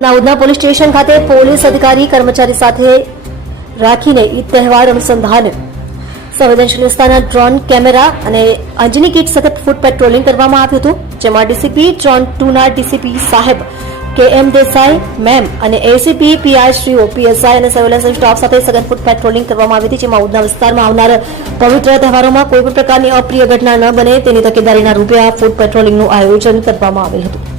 Udhna police station ખાતે police અધિકારી કર્મચારી સાથે રાખીને ઈદ તહેવાર અનુસંધાને સંવેદનશીલ વિસ્તારના ડ્રોન કેમેરા અને અંજની કીટ સતત ફૂટ પેટ્રોલિંગ કરવામાં આવ્યું હતું, જેમાં ડીસીપી ડ્રોન 2ના ડીસીપી સાહેબ કે.એમ. દેસાઈ મેમ અને એસીપી પીઆઈ શ્રીઓ પીએસઆઈ અને સર્વેલન્સ સ્ટાફ સાથે સઘન ફૂટ પેટ્રોલિંગ કરવામાં આવી હતી, જેમાં ઉધના વિસ્તારમાં આવનાર પવિત્ર તહેવારોમાં કોઈપણ પ્રકારની અપ્રિય ઘટના ન બને તેની તકેદારીના રૂપે આ ફૂટ પેટ્રોલિંગનું આયોજન કરવામાં આવેલ હતું।